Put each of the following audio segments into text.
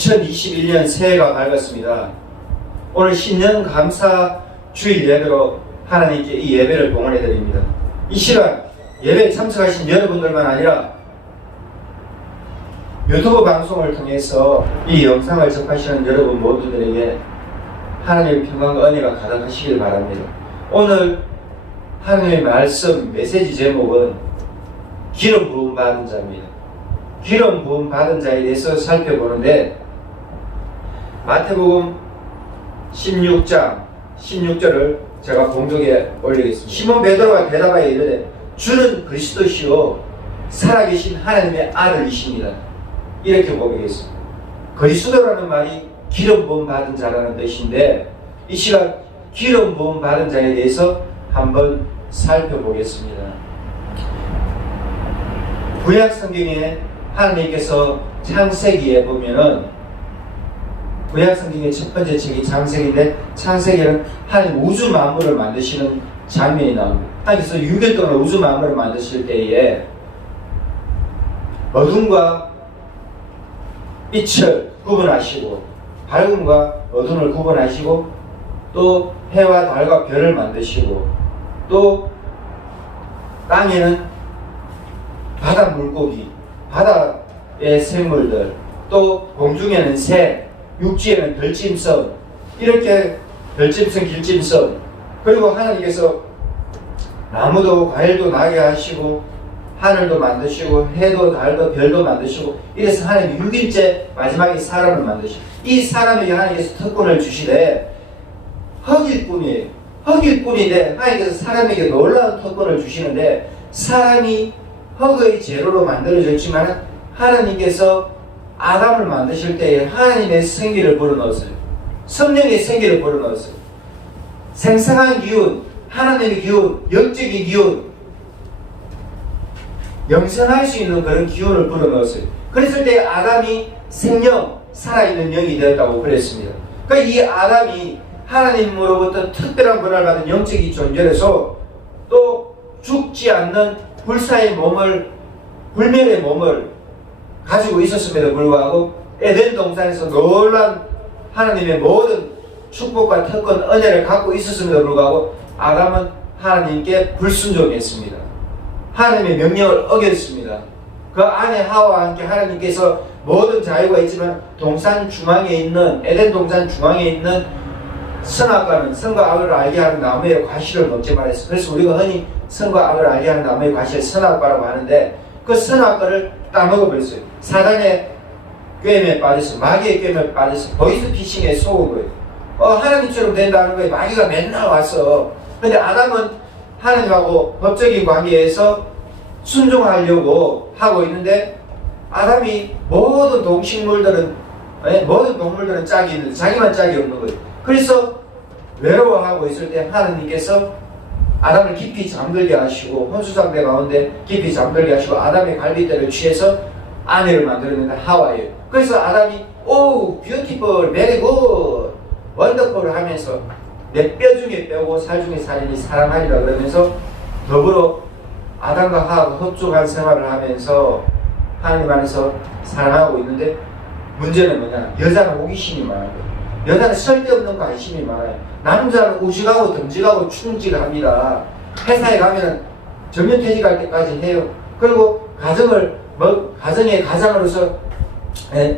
2021년 새해가 밝았습니다. 오늘 신년 감사 주일 예배로 하나님께 이 예배를 봉헌해 드립니다. 이 시간 예배에 참석하신 여러분들만 아니라 유튜브 방송을 통해서 이 영상을 접하시는 여러분 모두들에게 하나님의 평강과 은혜가 가득하시길 바랍니다. 오늘 하나님의 말씀 메시지 제목은 기름 부음 받은 자입니다. 기름 부음 받은 자에 대해서 살펴보는데, 마태복음 16장 16절을 제가 공독에 올리겠습니다. 시몬 베드로가 대답하여 이르되 주는 그리스도시요 살아계신 하나님의 아들이십니다. 이렇게 고백했습니다. 그리스도라는 말이 기름 부음 받은 자라는 뜻인데, 이 시간 기름 부음 받은 자에 대해서 한번 살펴보겠습니다. 구약 성경에 하나님께서 창세기에 보면은, 구약 성경의 첫 번째 책이 창세기인데, 창세기는 하나님 우주 만물을 만드시는 장면이 나옵니다. 하나님께서 6일 동안 우주 만물을 만드실 때에 어둠과 빛을 구분하시고 밝음과 어둠을 구분하시고, 또 해와 달과 별을 만드시고, 또 땅에는 바다 물고기, 바다의 생물들, 또 공중에는 새, 육지에는 들짐승, 이렇게 들짐승, 길짐승, 그리고 하나님께서 나무도 과일도 나게 하시고 하늘도 만드시고 해도 달도 별도 만드시고, 이래서 하나님이 6일째 마지막에 사람을 만드시고, 이 사람에게 하나님께서 특권을 주시되 흙일 뿐이에요. 흙일 뿐인데 하나님께서 사람에게 놀라운 특권을 주시는데, 사람이 흙의 재료로 만들어졌지만 하나님께서 아담을 만드실 때에 하나님의 생기를 불어넣었어요. 성령의 생기를 불어넣었어요. 생생한 기운, 하나님의 기운, 영적인 기운, 영생할 수 있는 그런 기운을 불어넣었어요. 그랬을 때 아담이 생명, 살아있는 영이 되었다고 그랬습니다. 그러니까 이 아담이 하나님으로부터 특별한 권한을 받은 영적인 존재로서 또 죽지 않는 불사의 몸을, 불멸의 몸을 가지고 있었음에도 불구하고 에덴 동산에서 놀란 하나님의 모든 축복과 특권, 은혜를 갖고 있었음에도 불구하고 아담은 하나님께 불순종했습니다. 하나님의 명령을 어겼습니다. 그 안에 하와와 함께 하나님께서 모든 자유가 있지만 동산 중앙에 있는, 에덴 동산 중앙에 있는 선악과는, 선과 악을 알게 하는 나무의 과실을 먹지 말았어요. 그래서 우리가 흔히 선과 악을 알게 하는 나무의 과실을 선악과라고 하는데, 그 선악과를 따먹어버렸어요. 사단의 꾀임에 빠져서, 마귀의 꾀임에 빠져서 보이스피싱에 속은 거예요. 하나님처럼 된다는 거예요. 마귀가 맨날 왔어. 근데 아담은 하나님하고 법적인 관계에서 순종하려고 하고 있는데, 아담이 모든 동식물들은, 모든 동물들은 짝이 있는데 자기만 짝이 없는 거예요. 그래서 외로워하고 있을 때 하나님께서 아담을 깊이 잠들게 하시고, 혼수상대 가운데 깊이 잠들게 하시고 아담의 갈빗대를 취해서 아내를 만들었는데 하와예요. 그래서 아담이 오 뷰티풀, 베리 굿, 원더풀 하면서 내 뼈 중에 뼈고 살 중에 살이니 사랑하리라 그러면서 더불어 아담과 하와가 흡족한 생활을 하면서 하나님 안에서 사랑하고 있는데, 문제는 뭐냐? 여자는 호기심이 많아요. 여자는 쓸데없는 관심이 많아요. 남자는 우직하고 듬직하고 충직합니다. 회사에 가면 정년퇴직할 때까지 해요. 그리고 가정의 가장으로서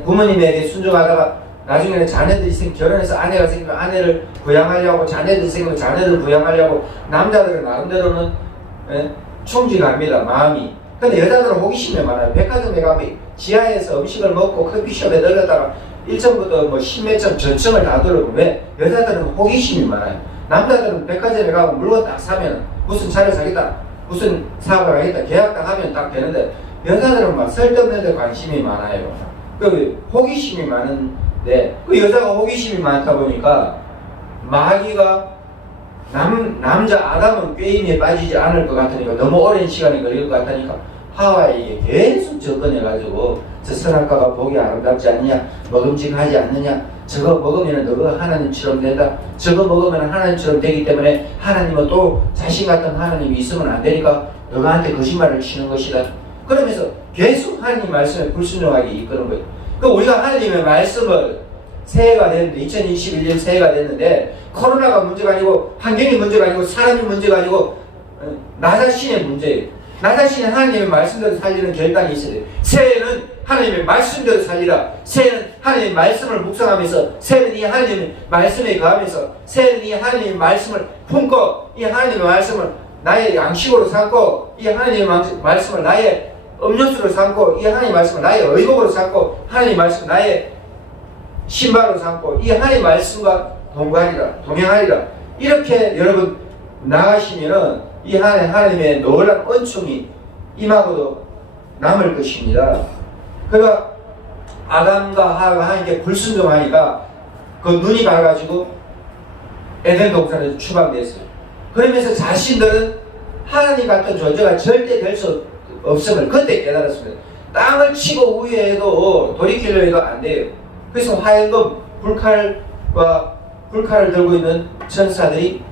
부모님에게 순종하다가 나중에는 자녀들이 생기면, 결혼해서 아내가 생기면 아내를 부양하려고, 자녀들이 생기면 자녀들을 부양하려고, 남자들은 나름대로는 충직합니다, 마음이. 근데 여자들은 호기심이 많아요. 백화점에 가면 지하에서 음식을 먹고 커피숍에 들렀다가 1층부터 뭐 10몇 층 전층을 다 들어보고, 왜? 여자들은 호기심이 많아요. 남자들은 백화점에 가고 물건 딱 사면 무슨 차를 사겠다, 무슨 사업을 하겠다, 계약 딱 하면 딱 되는데, 여자들은 막 쓸데없는 데 관심이 많아요. 그 호기심이 많은데, 그 여자가 호기심이 많다 보니까 마귀가 남자 아담은 꾀임에 빠지지 않을 것 같으니까, 너무 오랜 시간이 걸릴 것 같으니까 하와에게 계속 접근해가지고, 저 선악과가 보기 아름답지 않느냐, 먹음직하지 않느냐, 저거 먹으면 너가 하나님처럼 된다, 저거 먹으면 하나님처럼 되기 때문에 하나님은 또 자신 같은 하나님이 있으면 안 되니까 너가한테 거짓말을 치는 것이다. 그러면서 계속 하나님 말씀에 불순종하게 이끄는 거예요. 그 우리가 하나님의 말씀을 새해가 됐는데 2021년 새해가 됐는데 코로나가 문제가 아니고 환경이 문제가 아니고 사람이 문제가 아니고 나 자신의 문제예요. 나 자신이 하나님의 말씀대로 살리는 결단이 있어야 돼요. 새해는 하나님의 말씀대로 살리라. 새해는 하나님의 말씀을 묵상하면서, 새해는 이 하나님의 말씀에 거하면서, 새해는 이 하나님의 말씀을 품고, 이 하나님의 말씀을 나의 양식으로 삼고, 이 하나님의 말씀을 나의 음료수로 삼고, 이 하나님의 말씀을 나의 의복으로 삼고, 하나님의 말씀을 나의 신발로 삼고, 이 하나님의 말씀과 동행하리라. 이렇게 여러분 나가시면은 이 하나님의 놀라운 은총이 임하고도 남을 것입니다. 그러니까 아담과 하와가 하나님께 불순종하니까 그 눈이 밝아지고 에덴 동산에서 추방됐어요. 그러면서 자신들은 하나님 같은 존재가 절대 될 수 없음을 그때 깨달았습니다. 땅을 치고 후회해도 돌이키려 해도 안 돼요. 그래서 화염금 불칼을 들고 있는 천사들이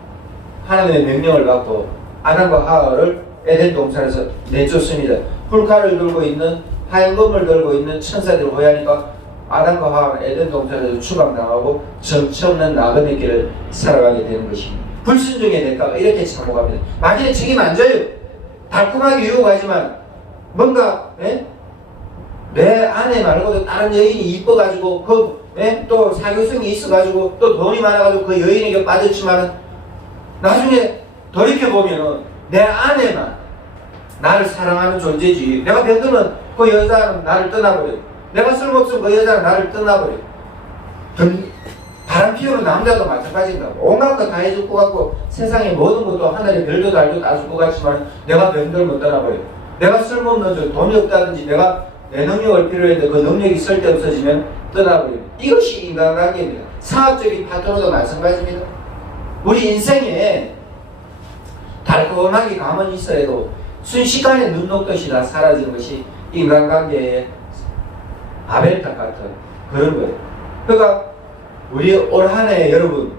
하나님의 명령을 받고 아담과 하와를 에덴 동산에서 내쫓습니다. 불칼을 들고 있는 화염금을 들고 있는 천사들을 호위하니까 아담과 하와는 에덴 동산에서 추방당하고 정처 없는 나그네 길을 살아가게 되는 것입니다. 불순종의 대가가 이렇게 참혹합니다. 마귀는 책임 안 져요. 달콤하게 유혹하지만 뭔가 내 아내 말고도 다른 여인이 이뻐가지고 또 사교성이 있어가지고 또 돈이 많아가지고 그 여인에게 빠졌지만 나중에 돌이켜보면은 내 아내만 나를 사랑하는 존재지. 내가 병들면 그 여자는 나를 떠나버려. 내가 쓸모없으면 그 여자는 나를 떠나버려. 바람 피우는 남자도 마찬가지입니다. 온갖 거 다 해줄 것 같고 세상의 모든 것도 하늘의 별도 달도 다 줄 것 같지만 내가 병들면 떠나버려. 내가 쓸모없는 돈이 없다든지 내가 내 능력을 필요했는데 그 능력이 쓸데없어지면 떠나버려. 이것이 인간관계입니다. 상학적인 파트너도 마찬가지입니다. 우리 인생에 달콤하게 가만히 있어도 순식간에 눈 녹듯이 다 사라지는 것이 인간관계의 아벨탑 같은 그런 거예요. 그러니까 우리 올 한 해 여러분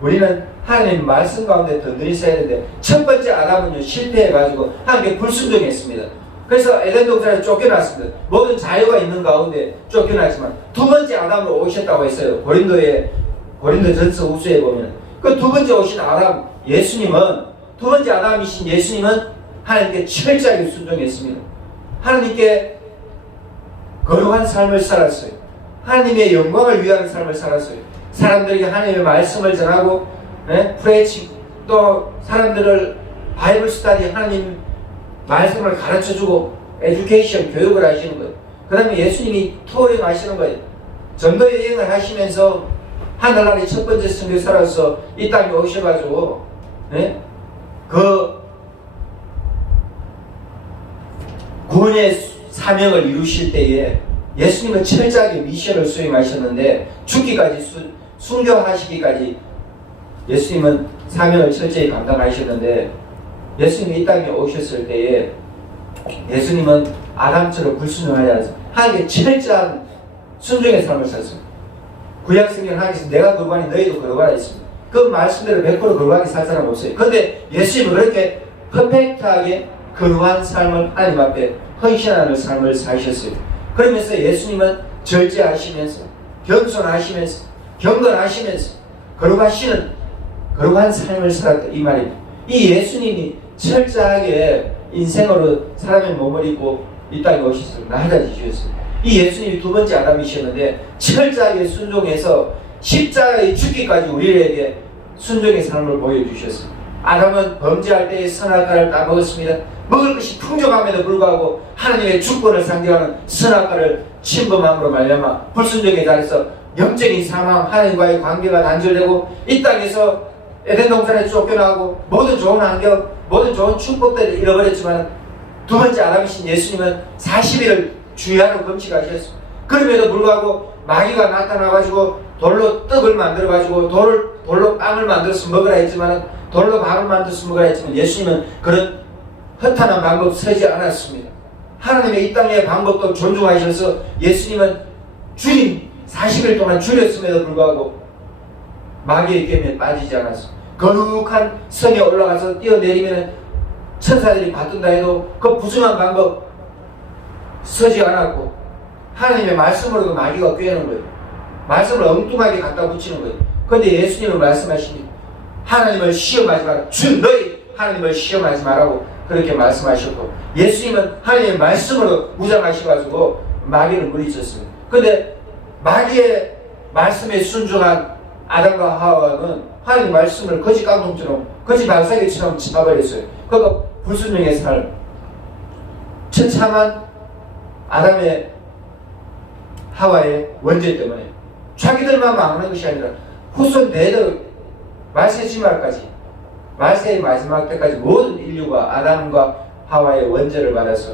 우리는 하나님 말씀 가운데 든든히 서야 되는데 첫 번째 아담은요 실패해가지고 하나님께 불순종했습니다. 그래서 에덴 동산에 쫓겨났습니다. 모든 자유가 있는 가운데 쫓겨났지만 두 번째 아담으로 오셨다고 했어요. 고린도전서 후서에 보면 그 두 번째 오신 아담 예수님은 두 번째 아담이신 예수님은 하나님께 철저하게 순종했습니다. 하나님께 거룩한 삶을 살았어요. 하나님의 영광을 위하는 삶을 살았어요. 사람들에게 하나님의 말씀을 전하고 프레이칭 또 사람들을 바이블 스터디 하나님 말씀을 가르쳐주고 에듀케이션 교육을 하시는 거예요. 그 다음에 예수님이 투어링 하시는 거예요. 전도 여행을 하시면서 하늘나라의 첫 번째 선교사로서 이 땅에 오셔가지고 그 구원의 사명을 이루실 때에 예수님은 철저하게 미션을 수행하셨는데 죽기까지 순교하시기까지 예수님은 사명을 철저히 감당하셨는데 예수님이 이 땅에 오셨을 때에 예수님은 아담처럼 불순종하지 않았어요. 하나님께 철저한 순종의 삶을 살았습니다. 구약성경 하나님께서 내가 거룩하니 너희도 거룩하라 했습니다. 그 말씀대로 100% 거룩하게 살 사람 없어요. 그런데 예수님은 그렇게 퍼펙트하게 거룩한 삶을 하나님 앞에 헌신하는 삶을 사셨어요. 그러면서 예수님은 절제하시면서 겸손하시면서 경건하시면서 거룩한 삶을 살았다 이 말입니다. 이 예수님이 철저하게 인생으로 사람의 몸을 입고 이 땅에 오셔서 낮아지셨어요. 이 예수님이 두 번째 아담이셨는데 철저하게 순종해서 십자가에 죽기까지 우리에게 순종의 삶을 보여주셨어요. 아담은 범죄할 때에 선악과를 따먹었습니다. 먹을 것이 풍족함에도 불구하고 하나님의 주권을 상징하는 선악과를 침범함으로 말미암아 불순종에 달해서 영적인 사망, 하나님과의 관계가 단절되고 이 땅에서 에덴 동산에 쫓겨나고 모든 좋은 환경, 모든 좋은 축복들을 잃어버렸지만 두 번째 아담이신 예수님은 40일을 주야로 금식하셨습니다. 그럼에도 불구하고 마귀가 나타나가지고 돌로 떡을 만들어가지고 돌로 빵을 만들어서 먹으라 했지만 돌로 밥을 만들어서 먹으라 했지만 예수님은 그런 허탄한 방법 쓰지 않았습니다. 하나님의 이 땅의 방법도 존중하셔서 예수님은 주님 40일 동안 줄였음에도 불구하고 마귀의 계명에 빠지지 않았습니다. 거룩한 성에 올라가서 뛰어내리면 천사들이 받든다 해도 그 부정한 방법 서지 않았고 하나님의 말씀으로도 마귀가 꿰는 거예요. 말씀을 엉뚱하게 갖다 붙이는 거예요. 그런데 예수님은 말씀하시니 하나님을 시험하지 마라. 주 너희 하나님을 시험하지 말라고 그렇게 말씀하셨고, 예수님은 하나님의 말씀으로 무장하셔가지고 마귀를 물리쳤어요. 그런데 마귀의 말씀에 순종한 아담과 하와는 하나님 말씀을 거지 깡통처럼 거지 발사기처럼 쳐버렸어요. 그러니까 불순종의 삶, 처참한 아담의 하와의 원죄 때문에 자기들만 망하는 것이 아니라 후손 대대로 말세 지말까지, 말세의 마지막 때까지 모든 인류가 아담과 하와의 원죄를 받아서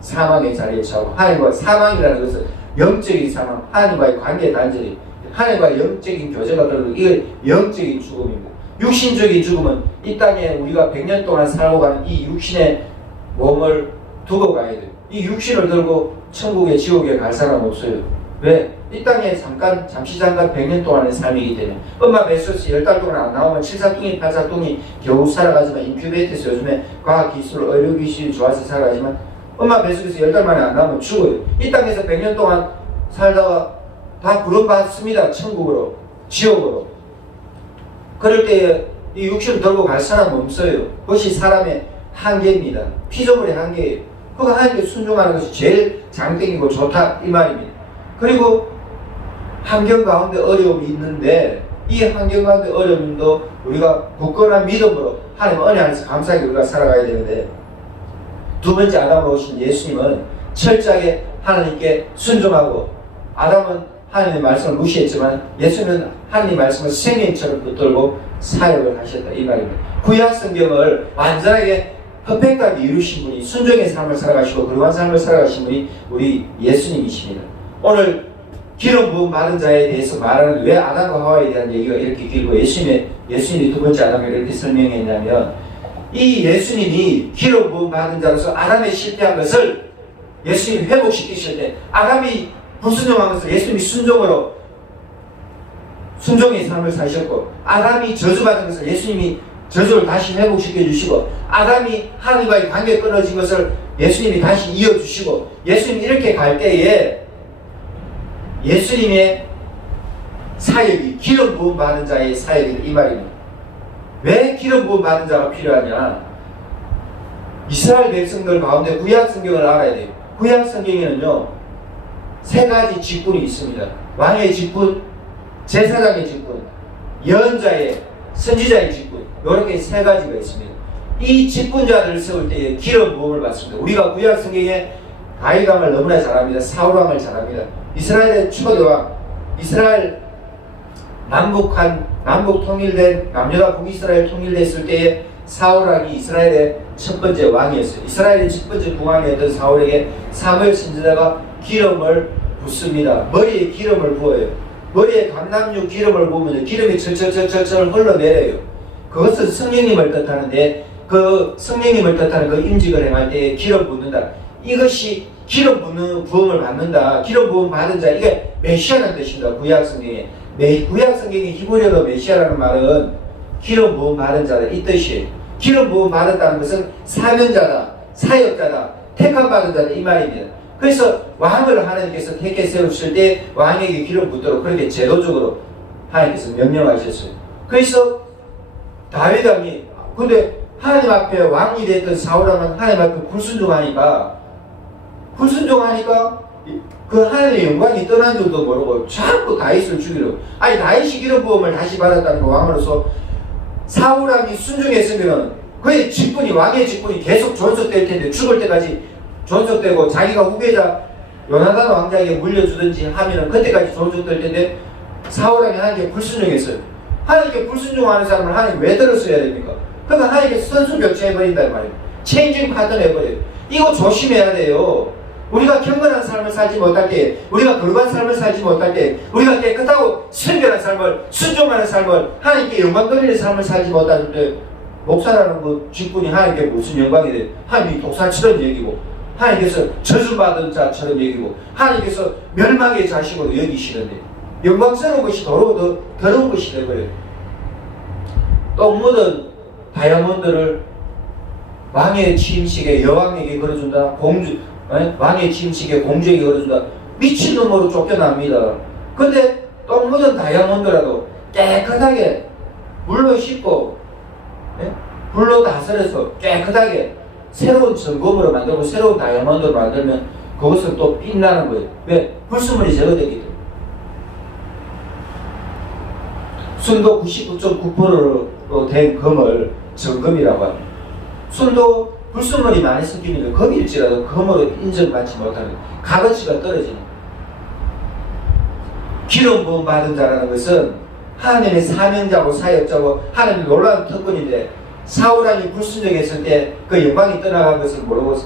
사망의 자리에 처하고, 하나님과 사망이라는 것은 영적인 사망, 하나님과의 관계 단절이, 하나님과의 영적인 교제가 들어도 이게 영적인 죽음입니다. 육신적인 죽음은 이 땅에 우리가 100년 동안 살고 가는 이 육신의 몸을 두고 가야 돼요. 이 육신을 들고 천국에 지옥에 갈 사람 없어요. 왜? 이 땅에 잠시 100년 동안의 삶이기 때문에. 엄마 뱃속에서 10달 동안 안 나오면 7사뚱이 8사뚱이 겨우 살아가지만, 인큐베이터에서 요즘에 과학기술, 의료기술이 좋아서 살아가지만 엄마 뱃속에서 10달 만에 안 나오면 죽어요. 이 땅에서 100년 동안 살다가 다 구원받습니다. 천국으로, 지옥으로. 그럴 때에 이 육신을 들고 갈 사람은 없어요. 그것이 사람의 한계입니다. 피조물의 한계예요. 그거 하나님께 순종하는 것이 제일 장땡이고 좋다 이 말입니다. 그리고 환경 가운데 어려움이 있는데, 이 환경 가운데 어려움도 우리가 굳건한 믿음으로 하나님 은혜 안에서 감사하게 우리가 살아가야 되는데, 두 번째 아담으로 오신 예수님은 철저하게 하나님께 순종하고, 아담은 하나님의 말씀을 무시했지만 예수님은 하나님의 말씀을 생명처럼 붙들고 사역을 하셨다 이 말입니다. 구약 성경을 완전하게 퍼펙트하게 이루신 분이, 순종의 삶을 살아가시고 거룩한 삶을 살아가신 분이 우리 예수님이십니다. 오늘 기름 부음 받은 자에 대해서 말하는, 왜 아담과 하와에 대한 얘기가 이렇게 길고 예수님이 두 번째 아담을 이렇게 설명했냐면, 이 예수님이 기름 부음 받은 자로서 아담의 실패한 것을 예수님이 회복시키실 때, 아담이 불순종한 것을 예수님이 순종의 삶을 사셨고, 아담이 저주받은 것을 예수님이 저주를 다시 회복시켜 주시고, 아담이 하나님과의 관계 끊어진 것을 예수님이 다시 이어주시고, 예수님이 이렇게 갈 때에 예수님의 사역이 기름 부음 받은 자의 사역이다 이 말입니다. 왜 기름 부음 받은 자가 필요하냐? 이스라엘 백성들 가운데 구약 성경을 알아야 돼요. 구약 성경에는요 3가지 직분이 있습니다. 왕의 직분, 제사장의 직분, 예언자의, 선지자의 직분, 이렇게 3가지가 있습니다. 이 직분자들을 세울 때에 기름 부음을 받습니다. 우리가 구약 성경에 다윗왕을 너무나 잘합니다. 사울왕을 잘합니다. 이스라엘의 초대왕, 이스라엘 남북 통일된, 남유다 북이스라엘 통일됐을 때에 사울왕이 이스라엘의 첫 번째 왕이었어요. 이스라엘의 첫 번째 국왕이었던 사울에게 사무엘 선지자가 기름을 붓습니다. 머리에 기름을 부어요. 머리에 감람유 기름을 부으면 기름이 철철철철 흘러내려요. 그것은 성령님을 뜻하는데, 그 성령님을 뜻하는 그 임직을 행할 때에 기름 붓는다. 이것이 기름 부음을 받는다. 기름 부음 받은 자, 이게 메시아라는 뜻입니다. 구약 성경에. 구약 성경의 히브리어로 메시아라는 말은 기름 부음 받은 자다 이 뜻이에요. 기름 부음 받았다는 것은 사명자다, 사역자다, 택함 받은 자다 이 말입니다. 그래서 왕을 하나님께서 택해 세우실 때 왕에게 기름 붓도록 그렇게 제도적으로 하나님께서 명령하셨어요. 그래서 다윗 왕이, 근데 하나님 앞에 왕이 됐던 사울왕은 하나님 앞에 불순종하니까 그 하나님의 영광이 떠난 줄도 모르고 자꾸 다윗을 죽이려고. 아니 다윗이 기름 부음을 다시 받았다는 그 왕으로서 사울왕이 순종했으면 그의 직분이, 왕의 직분이 계속 존속될 텐데, 죽을 때까지 존속되고 자기가 후계자 요나단 왕자에게 물려주든지 하면은 그때까지 존속될 텐데, 사울왕이 하나님께 불순종했어요. 하나님께 불순종하는 사람을 하나님 왜 들었어야 됩니까? 그러니까 하나님께 선수 교체해버린단 말이에요. 체인징 파트너 해버려요. 이거 조심해야 돼요. 우리가 경건한 삶을 살지 못할 때, 우리가 거룩한 삶을 살지 못할 때, 우리가 깨끗하고 순결한 삶을, 순종하는 삶을, 하나님께 영광 돌리는 삶을 살지 못할 때, 목사라는 그 직분이 하나님께 무슨 영광이 돼? 하나님이 독사처럼 여기고, 하나님께서 저주받은 자처럼 여기고, 하나님께서 멸망의 자식으로 여기시는데, 영광스러운 것이 더러운 것이 되버려요. 똥 묻은 다이아몬드를 왕의 취임식에 여왕에게 걸어준다. 왕의 취임식에 공주에게 걸어준다. 미친놈으로 쫓겨납니다. 근데 똥 묻은 다이아몬드라도 깨끗하게 물로 씻고, 예? 불로 다스려서 깨끗하게 새로운 점검으로 만들고 새로운 다이아몬드로 만들면 그것은 또 빛나는 거예요. 왜? 불순물이 제거되기 때문에. 순도 99.9%로 된 금을 정금이라고 합니다. 순도 불순물이 많이 섞이면 금일지라도 금으로 인정받지 못하는 값어치가 떨어지는 거예요. 기름 부음 받은 자라는 것은 하나님의 사명자고 사역자고 하나님의 놀라운 특권인데, 사울왕이 불순종했을 때 그 영광이 떠나간 것을 모르고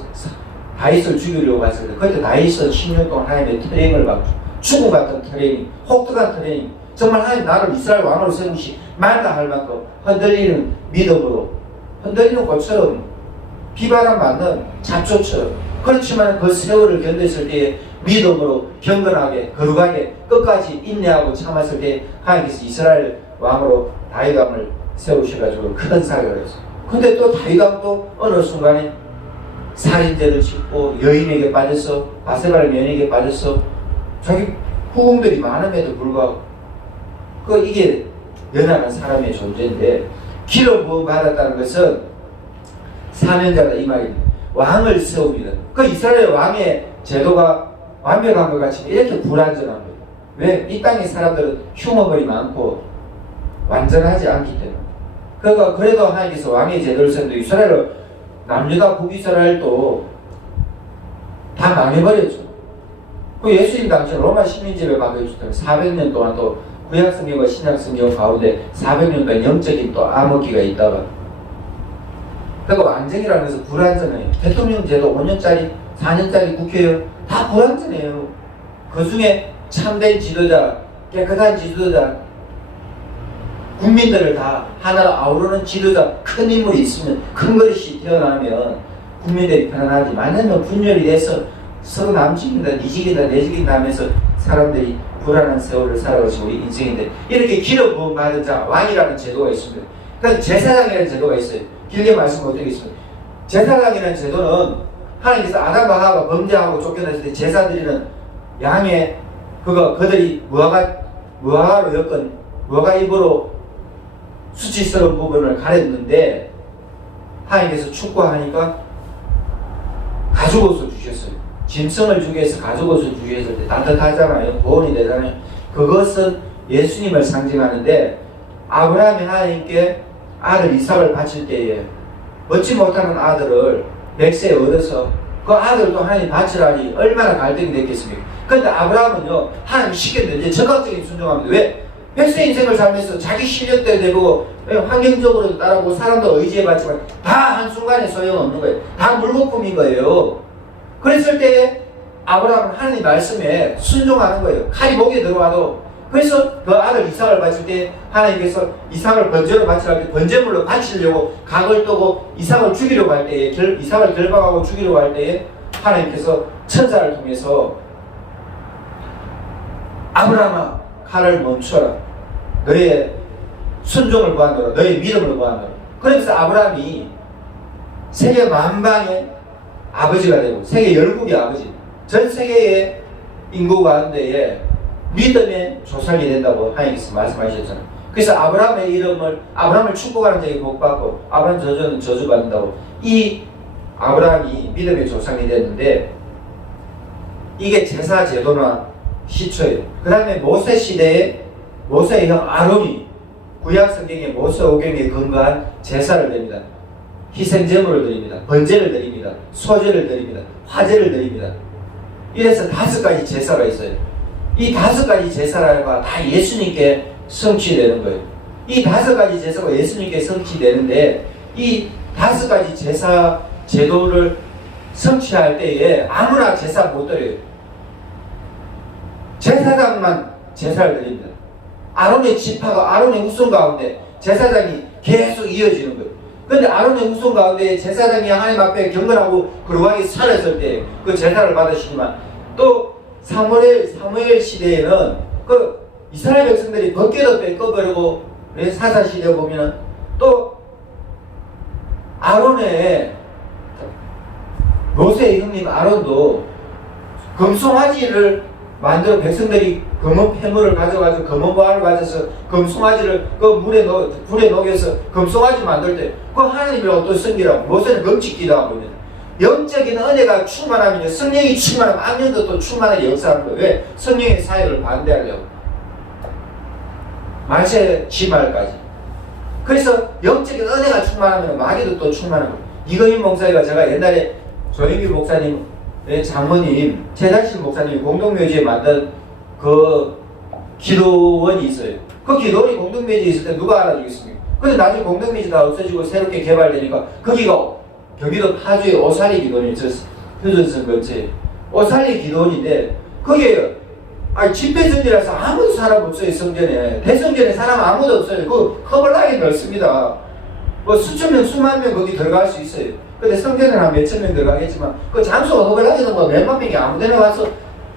다윗을 죽이려고 했을 때, 그때 다윗은 10년 동안 하나님의 트레이닝을 받고, 죽음 같은 트레이닝, 혹독한 트레이닝, 정말 하나님 나를 이스라엘 왕으로 세우시 말다 할 만큼 흔들리는 믿음으로, 흔들리는 꽃처럼, 비바람 맞는 잡초처럼, 그렇지만 그 세월을 견뎠을 때에 믿음으로 경건하게 거룩하게 끝까지 인내하고 참았을 때 하나님께서 이스라엘 왕으로 다윗왕을 세우셔가지고 큰 사역을 했어요. 근데 또 다윗왕도 어느 순간에 살인죄를 짓고 여인에게 빠져서, 바세바의 여인에게 빠져서 자기 후궁들이 많음에도 불구하고 이게 연약한 사람의 존재인데, 기름 부음 받았다는 것은 사명자다 이 말입니다. 왕을 세웁니다. 그 이스라엘 왕의 제도가 완벽한 것 같지만 이렇게 불완전한 거예요. 왜? 이 땅의 사람들은 흉어벌이 많고 완전하지 않기 때문에. 그러니까 그래도 하나님께서 왕의 제도를 세운데 이스라엘 남유다 북이스라엘도 다 망해버렸죠. 그 예수님 당시 로마 식민지를 받았기 때문에 400년 동안 또 구약성경과 신약성경 가운데 400년 동안 영적인 또 암흑기가 있다가, 그러니까 왕정이라는 것은 불완전해요. 대통령 제도 5년짜리 4년짜리 국회의원 다 불완전해요. 그 중에 참된 지도자, 깨끗한 지도자, 국민들을 다 하나로 아우르는 지도자, 큰 인물이 있으면, 큰 그릇이 태어나면 국민들이 편안하지. 만약에 분열이 돼서 서로 남직인다, 니직인다, 내직인다 하면서 사람들이 불안한 세월을 살아가시고 우리 인생인데, 이렇게 기름 부음 받은 자, 왕이라는 제도가 있습니다. 그래서 제사장이라는 제도가 있어요. 길게 말씀 못 드리겠습니다. 제사장이라는 제도는 하나님께서 아담과 하와가 범죄하고 쫓겨났을 때 제사 드리는 양의 그들이 무화과로 엮은 무화과 잎으로 수치스러운 부분을 가렸는데, 하나님께서 축구하니까 가죽옷을 주셨어요. 짐승을 주기 위해서 가죽옷을 주기 위해서 따뜻하잖아요. 보온이 되잖아요. 그것은 예수님을 상징하는데, 아브라함이 하나님께 아들 이삭을 바칠 때에 얻지 못하는 아들을 100세에 얻어서 그 아들도 하나님 바치라니 얼마나 갈등이 됐겠습니까? 그런데 아브라함은요, 하나님 시켰는데 적극적인 순종합니다. 왜? 100세 인생을 살면서 자기 실력대로 되고 환경적으로도 따라오고 사람도 의지해봤지만 다 한순간에 소용없는 거예요. 다 물거품인 거예요. 그랬을 때에 아브라함은 하나님 말씀에 순종하는 거예요. 칼이 목에 들어와도. 그래서 그 아들 이삭을 바칠 때 하나님께서 이삭을 번제로 바치라고 때 번제물로 바치려고 각을 뜨고 이삭을 죽이려고 할 때에, 이삭을 결박하고 죽이려고 할 때에 하나님께서 천사를 통해서 아브라함아 칼을 멈춰라. 너의 순종을 구하노라. 너의 믿음을 구하노라. 그래서 아브라함이 세계 만방의 아버지가 되고 세계 열국의 아버지, 전 세계의 인구 가운데에 믿음의 조상이 된다고 하나님께서 말씀하셨잖아요. 그래서 아브라함을 축복하는 자에게 복받고 아브라함 저주는 저주받는다고. 이 아브라함이 믿음의 조상이 됐는데, 이게 제사 제도나 시초예요. 그 다음에 모세 시대에 모세의 형 아론이 구약 성경의 모세오경에 근거한 제사를 드립니다. 희생제물을 드립니다. 번제를 드립니다. 소제를 드립니다. 화제를 드립니다. 이래서 5가지 제사가 있어요. 이 5가지 제사가 다 예수님께 성취되는 거예요. 이 5가지 제사가 예수님께 성취되는데, 이 5가지 제사 제도를 성취할 때에 아무나 제사 못 드려요. 제사장만 제사를 드립니다. 아론의 지파가, 아론의 후손 가운데 제사장이 계속 이어지는 거예요. 그런데 아론의 후손 가운데 제사장이 하나님 앞에 경건하고 거룩하게 살았을 때 그 제사를 받으시지만, 또 사무엘 시대에는 그 이스라엘 백성들이 벗겨도 빼꺼버리고, 사사 시대 보면은 또 아론의 모세의 형님 아론도 금송아지를 만들어 백성들이 검은 폐물을 가져가지고 검은 보화를 가져서 금송아지를 그 불에 녹여서 금송아지 만들 때 그 하나님이라고 또 섬기라고 모세는 금지기도 하고 있는 영적인 은혜가 충만하면 성령이 충만하면 악령도 또 충만하게 역사하는 거예요. 왜? 성령의 사역을 반대하려고 말세 지말까지. 그래서 영적인 은혜가 충만하면 마귀도 또 충만하고. 이거인 목사가 제가 옛날에 조영기 목사님 장모님 최달실 목사님이 공동묘지에 만든 그 기도원이 있어요. 그 기도원이 공동묘지에 있을 때 누가 알아주겠습니까? 근데 나중에 공동묘지가 없어지고 새롭게 개발되니까 거기가 경기도 파주의 오살리 기도원이 있었어요. 효전선 근처에 오살리 기도원인데 거기에 집회성전이라서 아무도 사람 없어요. 성전에 대성전에 사람 아무도 없어요. 그 허벌나게 넓습니다. 뭐 수천 명 수만 명 거기 들어갈 수 있어요. 근데 성전에는 한 몇천 명 들어가겠지만 그 장소가 허벌나게는 뭐 몇만 명이 아무데나 가서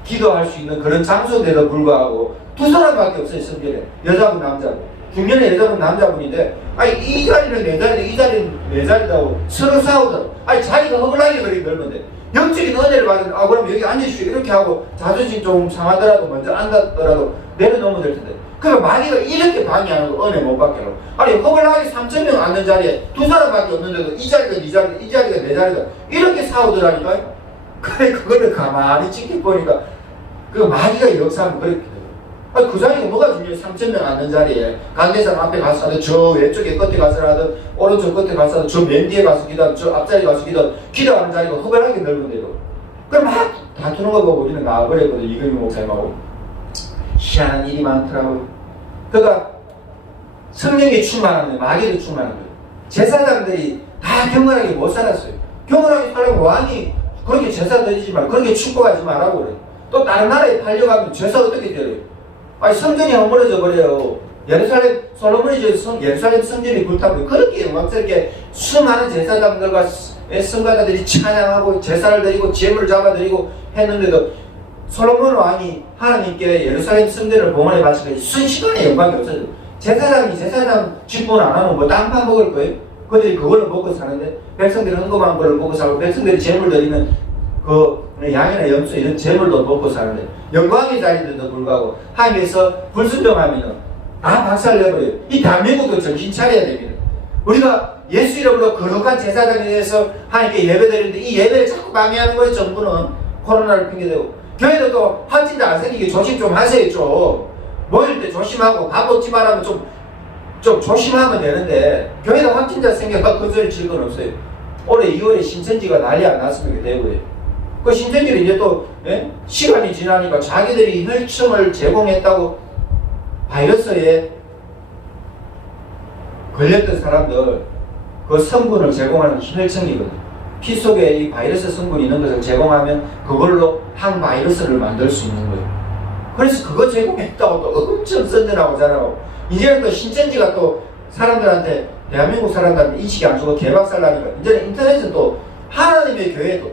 기도할 수 있는 그런 장소인데도 불구하고 두 사람밖에 없어요. 성전에 여자분 남자분 중년의 여자분 남자분인데 이 자리는 내 자리다 이 자리는 내 자리다고 서로 싸우더라고. 자리가 허벌나게 그렇게 넓은데 영적인 은혜를 받은 그럼 여기 앉으시오 이렇게 하고 자존심 좀 상하더라도 먼저 앉았더라도 내려놓으면 될 텐데 그러니까 마귀가 이렇게 방해하는 거 은혜 못 받게 하고 허벌나게 3,000명 앉는 자리에 두 사람밖에 없는데도 이 자리가 네 자리다 이 자리가 내 자리다 이렇게 싸우더라니까요. 그래 그거를 가만히 지켜보니까 그 마귀가 역사하면 그렇게 돼요. 그 자리가 뭐가 중요해. 3,000명 앉는 자리에 관계상 앞에 가서 하든 저 왼쪽에 끝에 가서 하든 오른쪽 끝에 가서 하든 저 맨 뒤에 가서 기도하든 저 앞자리 가서 기도하는 자리가 허벌하게 넓은데도 그럼 막 다투는 거 보고 우리는 나와버렸거든. 이금희 목사님하고 희한한 일이 많더라고요. 그러니까 성령이 충만한데 마귀도 충만한 거예요. 제사장들이 다 경건하게 못 살았어요. 경건하게 살려면 왕이 그렇게 제사 드리지 말고 그렇게 축복하지 말라고 그래요. 또 다른 나라에 팔려가면 제사 어떻게 드려요? 성전이 허물어져 버려요. 예루살렘 솔로몬이 예루살렘 성전이 불타고 그렇게 영광스럽게 수많은 제사장들과 성가자들이 찬양하고 제사를 드리고 제물을 잡아드리고 했는데도 솔로몬 왕이 하나님께 예루살렘 성전을 봉헌해 바치고 순식간에 영광이 없어져요. 제사장 직분 안 하면 뭐 땅 파먹을 거예요? 그들이 그걸로 먹고 사는데 백성들이 헌금한 걸로 먹고 살고 백성들이 제물 드리는 그 양이나 염소 이런 제물도 먹고 사는데 영광의 자리인데도 불구하고 하나님께서 불순종하면 다 박살내버려요. 이 대한민국도 정신 차려야 됩니다. 우리가 예수 이름으로 거룩한 제사장에 대해서 하나님께 예배드리는데 이 예배를 자꾸 방해하는 거예요. 정부는 코로나를 핑계대고 교회도 또 확진자 안 생기게 조심 좀 하세요. 좀 모일 때 조심하고 밥 먹지 말라면 좀 조심하면 되는데 교회도 확진자 생겨서 큰 소리 칠 건 없어요. 올해 2월에 신천지가 난리 안 났으면 되고요. 그 신천지는 이제 또 시간이 지나니까 자기들이 혈청을 제공했다고 바이러스에 걸렸던 사람들 그 성분을 제공하는 혈청이거든. 피 속에 이 바이러스 성분이 있는 것을 제공하면 그걸로 항바이러스를 만들 수 있는 거예요. 그래서 그거 제공했다고 또 엄청 선전하고 잘하고 이제는 또 신천지가 또 사람들한테 대한민국 사람들한테 인식이 안 좋고 개박살 나니까 이제는 인터넷은 또 하나님의 교회도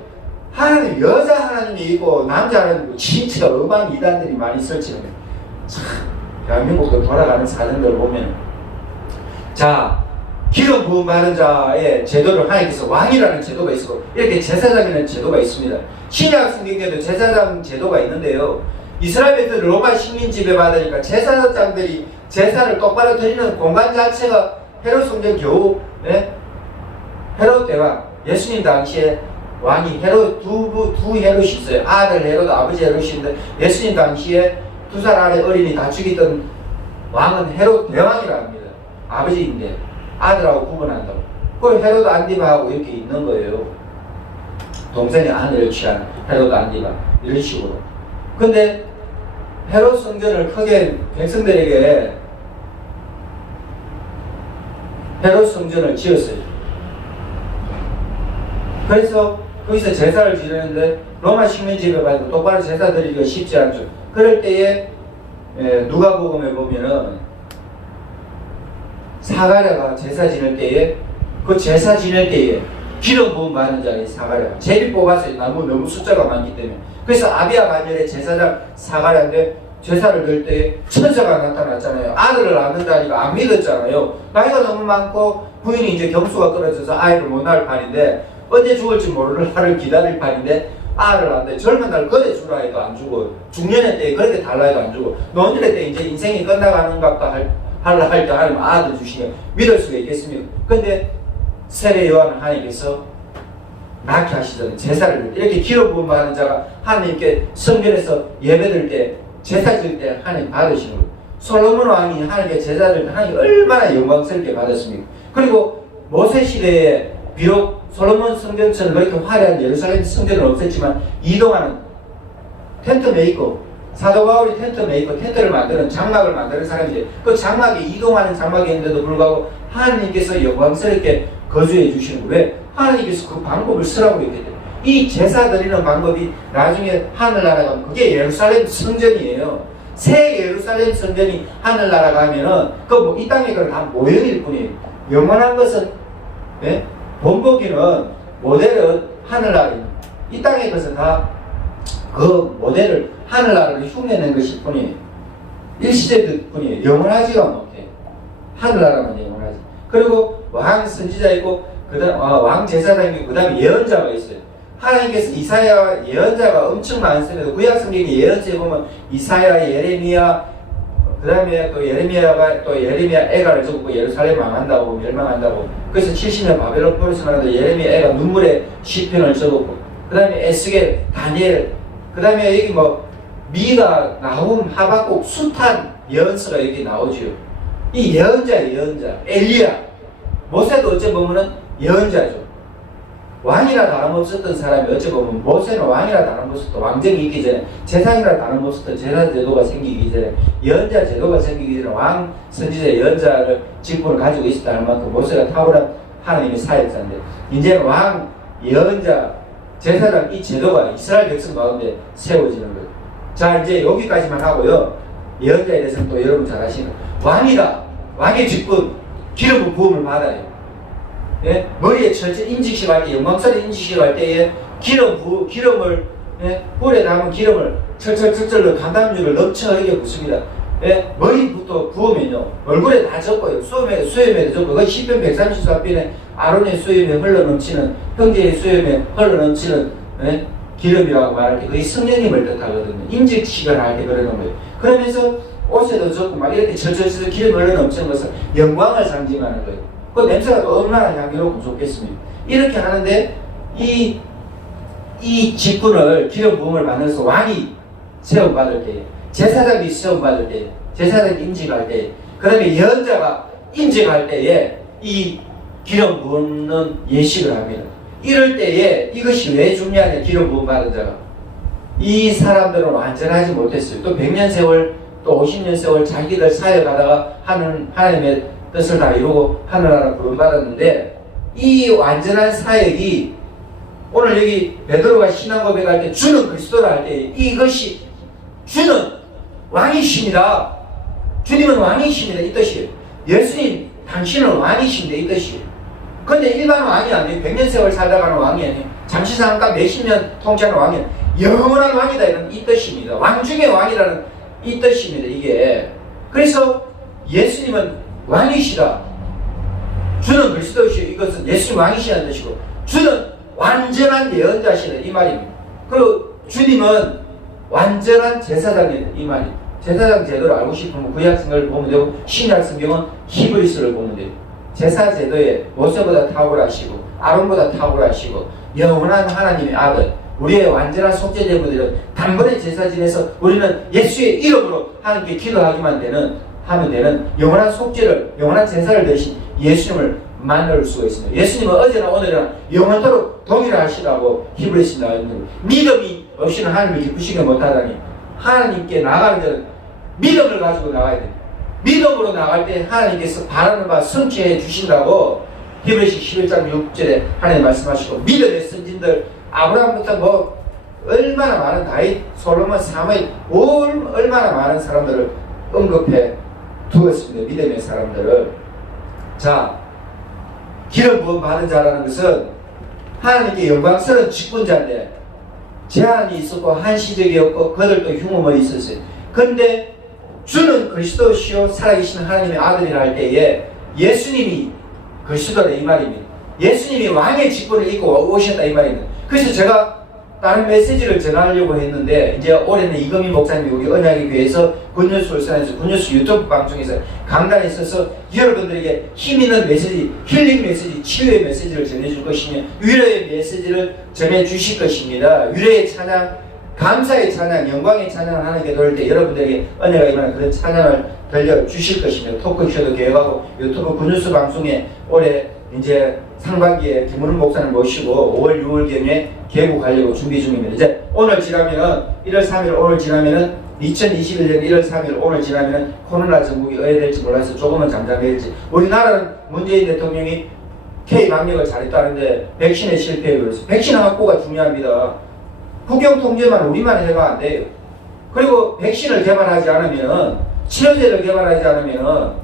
하나님 여자 하나님이 있고 남자 하나님이 있고 진짜 음악 이단들이 많이 설치는 거예요. 참 대한민국도 돌아가는 사정들을 보면 자 기름 부음 받은 자의 제도를 하나님께서 왕이라는 제도가 있고 이렇게 제사장이라는 제도가 있습니다. 신약 성경에도 제사장 제도가 있는데요. 이스라엘 백성들 로마 식민 지배 받으니까 제사장들이 제사를 똑바로 드리는 공간 자체가 헤롯 성전 겨우 헤롯 대왕 예수님 당시에 왕이 헤롯 두 헤롯이 있어요. 아들 헤롯 아버지 헤롯인데 예수님 당시에 2살 아래 어린이 다 죽이던 왕은 헤롯 대왕이라 합니다. 아버지인데 아들하고 구분한다고. 그 헤롯 안디바하고 이렇게 있는 거예요. 동생의 아내를 취한 헤롯 안디바 이런 식으로. 근데 헤롯 성전을 크게 백성들에게 헤롯 성전을 지었어요. 그래서 거기서 제사를 지내는데 로마 식민 지배 받고 똑바로 제사 드리기가 쉽지 않죠. 그럴 때에 누가복음에 보면은 사가랴가 제사 지낼 때에 그 제사 지낼 때에 기름 부음 받는 자리 사가랴 제일 뽑았어요. 너무 숫자가 많기 때문에. 그래서 아비야 반열의 제사장 사가랴인데 제사를 드릴 때에 천사가 나타났잖아요. 아들을 낳는다니까 안 믿었잖아요. 나이가 너무 많고 부인이 이제 경수가 떨어져서 아이를 못 낳을 판인데 언제 죽을지 모르는 날을 기다릴 판인데 알을 낳는데 젊은 날 거대 주라 해도 안 주고 중년의 때에 그렇게 달라 해도 안 주고 노년의 때 이제 인생이 끝나가는 것 같다 할라 할 때 하나님 아들 주시면 믿을 수가 있겠습니까? 근데 세례 요한은 하나님께서 낳게 하시던 제사를 이렇게 기름 부음 받은 자가 하나님께 성전에서 예배드릴 때 제사 드릴 때 하나님 받으시는 거예요. 솔로몬 왕이 하나님께 제사를 하나님 얼마나 영광스럽게 받았습니까? 그리고 모세 시대에 비록 솔로몬 성전처럼 그렇게 화려한 예루살렘 성전은 없었지만 이동하는 텐트 메이커, 사도 바울이 텐트 메이커, 텐트를 만드는 장막을 만드는 사람인데 그 장막에 이동하는 장막이었는데도 불구하고 하나님께서 영광스럽게 거주해 주시는 거예요. 왜? 하나님께서 그 방법을 쓰라고 했기 때문에. 이 제사 드리는 방법이 나중에 하늘나라 가면 그게 예루살렘 성전이에요. 새 예루살렘 성전이 하늘나라 가면은 그 이 땅에 그런 다 모형일 뿐이에요. 영원한 것은 예? 본보기는 모델은 하늘나라입니다. 이 땅의 것은 다 그 모델을 하늘나라를 흉내낸 것일 뿐이에요. 일시적일 뿐이에요. 영원하지가 못해요. 하늘나라만 영원하지. 그리고 왕 선지자 있고 왕 제사장이 있고 그 다음에 예언자가 있어요. 하나님께서 이사야 예언자가 엄청 많습니다. 구약 성경에 예언자에 보면 이사야, 예레미야, 그 다음에 또 예레미야 애가를 적고 예루살렘 망한다고 멸망한다고. 그래서 70년 바벨론 포로에서 나는데 예레미야 애가 눈물의 시편을 적었고, 그 다음에 에스겔, 다니엘, 그 다음에 여기 뭐 미가, 나훔, 하박국, 숱한 예언서가 여기 나오지요. 이 예언자, 엘리야, 모세도 어째 보면은 예언자죠. 왕이나 다름없었던 사람이 어찌 보면 모세는 왕이나 다름없었던 왕정이 있기 전에 제사이나 다름없었던 제사 제도가 생기기 전에 예언자 제도가 생기기 전에 왕 선지자 예언자를 직분을 가지고 있었다는 만큼 모세가 탁월한 하나님의 사역자인데 이제는 왕 예언자 제사장 이 제도가 이스라엘 백성 가운데 세워지는 거예요. 자 이제 여기까지만 하고요. 예언자에 대해서는 또 여러분 잘 아시는 왕이다. 왕의 직분 기름 부음을 받아요. 예? 머리에 철저히 인직식 할 때, 영광스러운 인직식 할 때에 기름을, 예? 불에 담은 기름을 철철철철 감당률을 넘쳐 흐르게 붓습니다. 예? 머리부터 부으면요, 얼굴에 다 젖고요. 수염에도 젖고, 그 시편 134편에 아론의 수염에 흘러 넘치는, 형제의 수염에 흘러 넘치는, 예? 기름이라고 말할 때, 그게 성령님을 뜻하거든요. 인직식을 할 때 그러는 거예요. 그러면서 옷에도 젖고, 막 이렇게 철철철 기름 흘러 넘치는 것은 영광을 상징하는 거예요. 그 냄새가 또 얼마나 향기롭고 좋겠습니까? 이렇게 하는데 이 직분을 기름 부음을 받아서 왕이 세움받을 때, 제사장이 세움받을 때, 제사장이 임직할 때, 그 다음에 예언자가 임직할 때에 이 기름 부음은 예식을 합니다. 이럴 때에 이것이 왜 중요하냐? 기름 부음 받은 자가 이 사람들은 완전하지 못했어요. 또 100년 세월 또 50년 세월 자기들 사역하다가 하나님의 뜻을 다 이루고 하늘나라 부름받았는데 이 완전한 사역이 오늘 여기 베드로가 신앙 고백할 때 주는 그리스도라 할 때 이것이 주는 왕이십니다. 주님은 왕이십니다. 이 뜻이에요. 예수님 당신은 왕이십니다. 이 뜻이에요. 근데 일반 왕이 아니에요. 100년 세월 살다가는 왕이 아니에요. 잠시 잠깐 몇십 년 통치하는 왕이 아니에요. 영원한 왕이다 이런 이 뜻입니다. 왕 중의 왕이라는 이 뜻입니다. 이게 그래서 예수님은 왕이시다. 주는 그리스도시요. 이것은 예수님 왕이시라는 뜻이고 주는 완전한 예언자시다 이 말입니다. 그리고 주님은 완전한 제사장이다 이 말입니다. 제사장 제도를 알고 싶으면 구약 성경을 보면 되고 신약 성경은 히브리서를 보면 돼요. 제사 제도에 모세보다 탁월하시고 아론보다 탁월하시고 영원한 하나님의 아들 우리의 완전한 속죄제물들은 단번에 제사 지내서 우리는 예수의 이름으로 하나님께 기도하기만 하면 되는 영원한 속죄를 영원한 제사를 대신 예수님을 만날 수가 있습니다. 예수님은 어제나 오늘이나 영원토록 동일하시다고 히브리서 나와 있는 믿음이 없이는 하나님을 기쁘시게 못하다니 하나님께 나가는 데는 믿음을 가지고 나가야 됩니다. 믿음으로 나갈 때 하나님께서 바라는 바 성취해 주신다고 히브리서 11장 6절에 하나님 말씀하시고 믿음의 선진들 아브라함부터 뭐 얼마나 많은 다윗, 솔로몬, 사무엘 얼마나 많은 사람들을 언급해 두었습니다. 믿음의 사람들을. 자, 기름 부음 받은 자라는 것은 하나님께 영광스러운 직분자인데 제한이 있었고 한시적이었고 그들도 흉음이 있었어요. 근데 주는 그리스도시요 살아계신 하나님의 아들이라 할 때에 예수님이 그리스도라 이 말입니다. 예수님이 왕의 직분을 입고 오셨다 이 말입니다. 그래서 제가 다른 메시지를 전하려고 했는데 이제 올해는 이금희 목사님이 우리 언약의 교회에서 군뉴스 울산에서 군뉴스 유튜브 방송에서 강단에 있어서 여러분들에게 힘 있는 메시지, 힐링 메시지, 치유의 메시지를 전해줄 것이며 위로의 메시지를 전해주실 것입니다. 위로의 찬양, 감사의 찬양, 영광의 찬양을 하나님께 돌릴 때 여러분들에게 은혜가 임하는 그런 찬양을 들려주실 것입니다. 토크쇼도 계획하고 유튜브 군뉴스 방송에 올해 이제 상반기에 김은훈 목사님 모시고 5월 6월경에 개국하려고 준비 중입니다. 이제 오늘 지나면은 1월 3일 오늘 지나면은 2021년 1월 3일 오늘 지나면은 코로나 전국이 어떻게 될지 몰라서 조금은 잠잠해질지. 우리나라는 문재인 대통령이 K 방역을 잘했다는데 백신에 실패해버렸어요. 백신 확보가 중요합니다. 국경 통제만 우리만 해가 안 돼요. 그리고 백신을 개발하지 않으면 치료제를 개발하지 않으면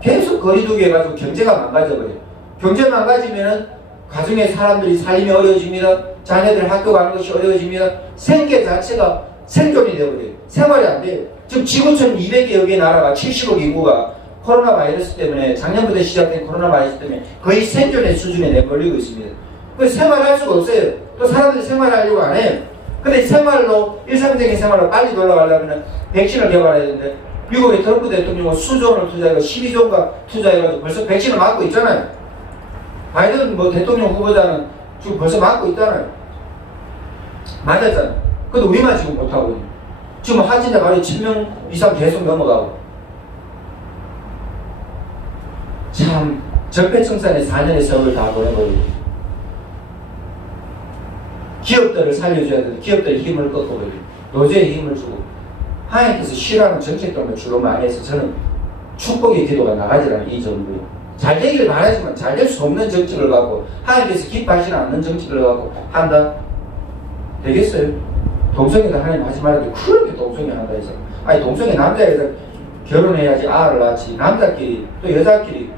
계속 거리두기 해가지고 경제가 망가져버려요. 경제 망가지면 가정의 사람들이 살림이 어려워집니다. 자녀들 학교 가는 것이 어려워집니다. 생계 자체가 생존이 되어버려요. 생활이 안 돼요. 지금 지구촌 200여개 나라가 70억 인구가 코로나 바이러스 때문에 작년부터 시작된 코로나 바이러스 때문에 거의 생존의 수준에 내몰리고 있습니다. 그래서 생활할 수가 없어요. 또 사람들이 생활하려고 안 해요. 근데 생활로 일상적인 생활로 빨리 돌아가려면 백신을 개발해야 되는데 미국의 트럼프 대통령은 수조 원을 투자해서 12조인가 투자해가지고 벌써 백신을 맞고 있잖아요. 바이든 뭐 대통령 후보자는 지금 벌써 맞고 있잖아요. 맞았잖아요. 근데 우리만 지금 못하고 있는. 지금 확진자 바로 1000명 이상 계속 넘어가고. 참 적폐청산의 4년의 세월을 다 보내버리고. 기업들을 살려줘야 되는데 기업들의 힘을 꺾어버리고 노조의 힘을 주고 하나님께서 싫어하는 정책들만 주로 많이 해서 저는 축복의 기도가 나가지 않아요. 이 정부에. 잘 되기를 바라지만 잘 될 수 없는 정책을 갖고 하나님께서 기뻐하시지 않는 정책을 갖고 한다? 되겠어요? 동성애도 하나님 하지 말라고 그렇게 동성애 한다 해서 아니 동성애 남자애가 결혼해야지 아를 낳지 남자끼리 또 여자끼리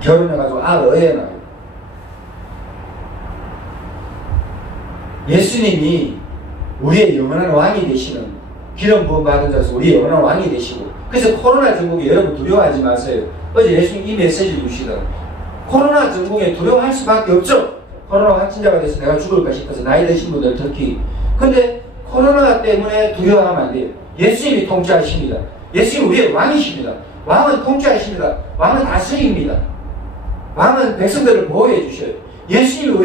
결혼해가지고 아를 어해놔요. 예수님이 우리의 영원한 왕이 되시는 기름 부음 받은 자로서 우리의 영원한 왕이 되시고 그래서 코로나 전국에 여러분 두려워하지 마세요. 어제 예수님 이 메시지를 주시더라고요. 코로나 전국에 두려워할 수밖에 없죠. 코로나 확진자가 돼서 내가 죽을까 싶어서 나이 드신 분들 특히. 근데 코로나 때문에 두려워하면 안 돼요. 예수님이 통치하십니다. 예수님 우리의 왕이십니다. 왕은 통치하십니다. 왕은 다스립니다. 왕은 백성들을 보호해 주셔요. 예수님이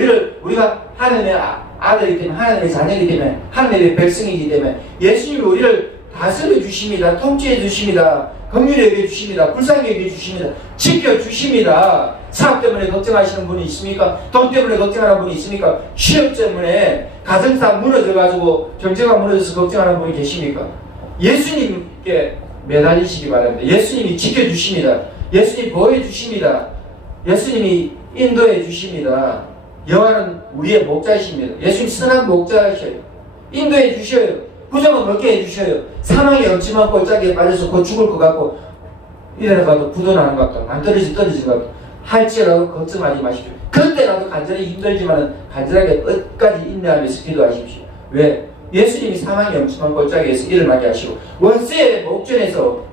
우리가 하나님의 아들이기 때문에 하나님의 자녀이기 때문에 하나님의 백성이기 때문에 예수님이 우리를 다스려 주십니다. 통치해 주십니다. 긍휼히 여겨 주십니다. 불쌍히 여겨 주십니다. 지켜 주십니다. 사업 때문에 걱정하시는 분이 있습니까? 돈 때문에 걱정하는 분이 있습니까? 취업 때문에 가정사 무너져가지고 경제가 무너져서 걱정하는 분이 계십니까? 예수님께 매달리시기 바랍니다. 예수님이 지켜주십니다. 예수님이 보호해 주십니다. 예수님이 인도해 주십니다. 여호와는 우리의 목자이십니다. 예수님 선한 목자이셔요. 인도해 주셔요. 부정은 먹게 해주셔요. 사망의 엄침한 꼴짜기에 빠져서 곧 죽을 것 같고 이래가도 부도나는 것 같고 안 떨어지는 것 같고 할지라도 걱정하지 마십시오. 그때라도 간절히 힘들지만 간절하게 끝까지 인내하면서 기도하십시오. 왜? 예수님이 사망의 엄침한 꼴짜기에서 일어나게 하시고 원수의 목전에서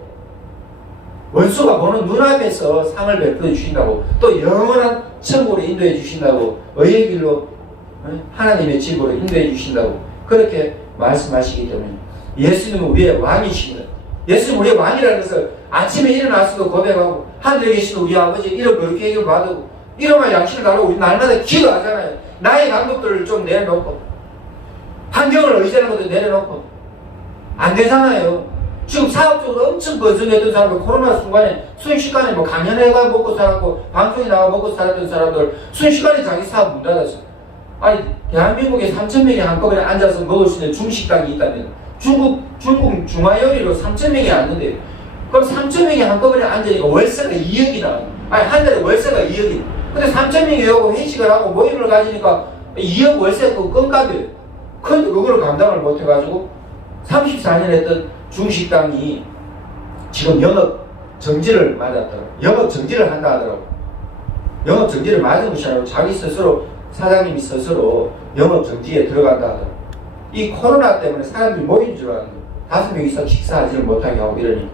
원수가 보는 눈앞에서 상을 베풀어 주신다고 또 영원한 천국으로 인도해 주신다고 의의 길로 하나님의 집으로 인도해 주신다고 그렇게 말씀하시기 때문에 예수님은 우리의 왕이십니다. 예수님 우리의 왕이라는 것을 아침에 일어나서도 고백하고 하늘에 계신 우리 아버지 이름 그렇게 얘기를 받고 이름과 양식을 달라고 우리 날마다 기도하잖아요. 나의 방법들을 좀 내려놓고 환경을 의지하는 것도 내려놓고 안 되잖아요. 지금 사업적으로 엄청 거성했던 사람들 코로나 순간에 순식간에 뭐 강연회가 먹고 살았고 방송에 나가 먹고 살았던 사람들 순식간에 자기 사업 문 닫았어요. 아니 대한민국에 3,000명이 한꺼번에 앉아서 먹을 수 있는 중식당이 있다면 중국 중화요리로 3,000명이 앉는데요. 그럼 3,000명이 한꺼번에 앉으니까 월세가 2억이 나와요. 아니 한 달에 월세가 2억이. 근데 3,000명이 오고 회식을 하고 모임을 가지니까 2억 월세 그 껌값이에요. 근데 그걸 감당을 못해가지고 34년 했던 중식당이 지금 영업 정지를 맞았더라고요. 영업 정지를 한다 하더라고요. 영업 정지를 맞은 것이 아니고 자기 스스로 사장님이 스스로 영업 정지에 들어간다 하더라고요. 이 코로나 때문에 사람들이 모인 줄 알았는데 5명이서 식사하지를 못하게 하고 이러니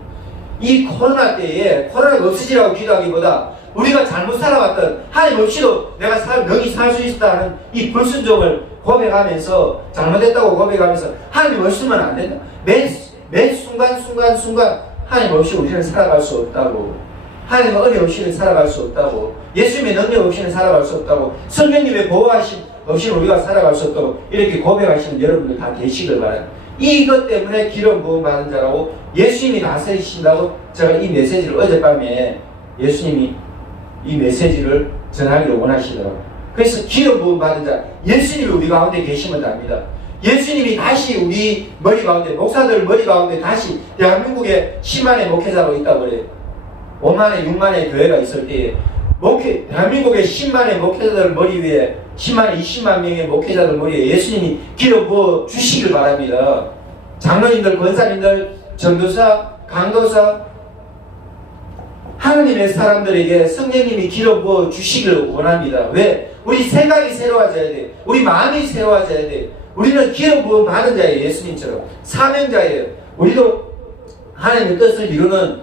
이 코로나 때에 코로나가 없어지라고 기도하기보다 우리가 잘못 살아왔던 하나님 없이도 내가 능히 살 수 있다는 이 불순종을 고백하면서 잘못했다고 고백하면서 하나님 없으면 안 된다. 매 순간 하나님 없이 우리는 살아갈 수 없다고. 하나님의 은혜 없이는 살아갈 수 없다고. 예수님의 능력 없이는 살아갈 수 없다고. 성령님의 보호하심 없이는 우리가 살아갈 수 없다고. 이렇게 고백하시는 여러분들 다 계시길 바랍니다. 이것 때문에 기름 부음 받은 자라고 예수님이 다스리신다고 제가 이 메시지를 어젯밤에 예수님이 이 메시지를 전하기를 원하시더라고요. 그래서 기름 부음 받은 자, 예수님이 우리 가운데 계시면 됩니다. 예수님이 다시 우리 머리 가운데, 목사들 머리 가운데 다시 대한민국에 10만의 목회자가 있다고 그래요. 5만의 6만의 교회가 있을 때에 대한민국의 10만의 목회자들 머리 위에 10만, 20만 명의 목회자들 머리에 예수님이 기름 부어 주시길 바랍니다. 장로님들, 권사님들, 전도사, 강도사, 하나님의 사람들에게 성령님이 기름 부어 주시길 원합니다. 왜? 우리 생각이 새로워져야 돼. 우리 마음이 새로워져야 돼. 우리는 기름 부음 받은 자예요. 예수님처럼 사명자예요. 우리도 하나님의 뜻을 이루는